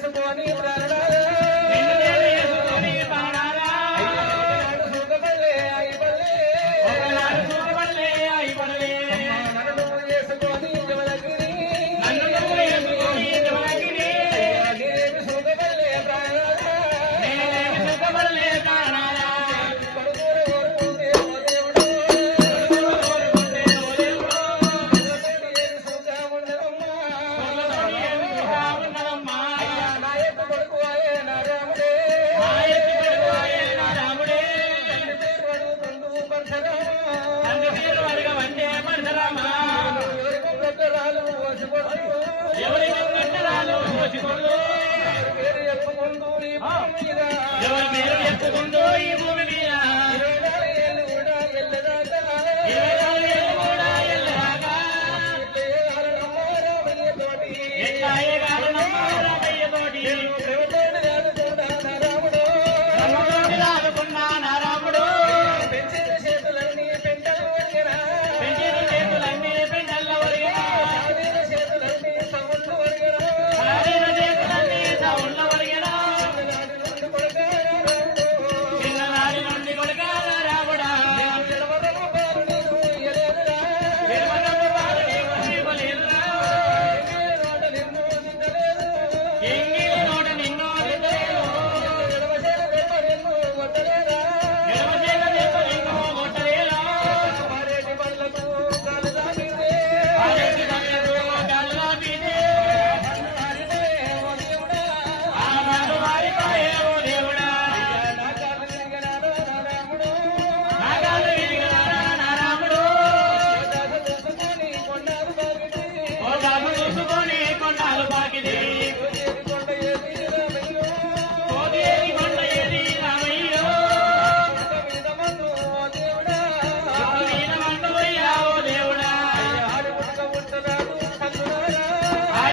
பேசும் போது ఎవరి పేరు ఎత్తుకుందో ఈ భూమి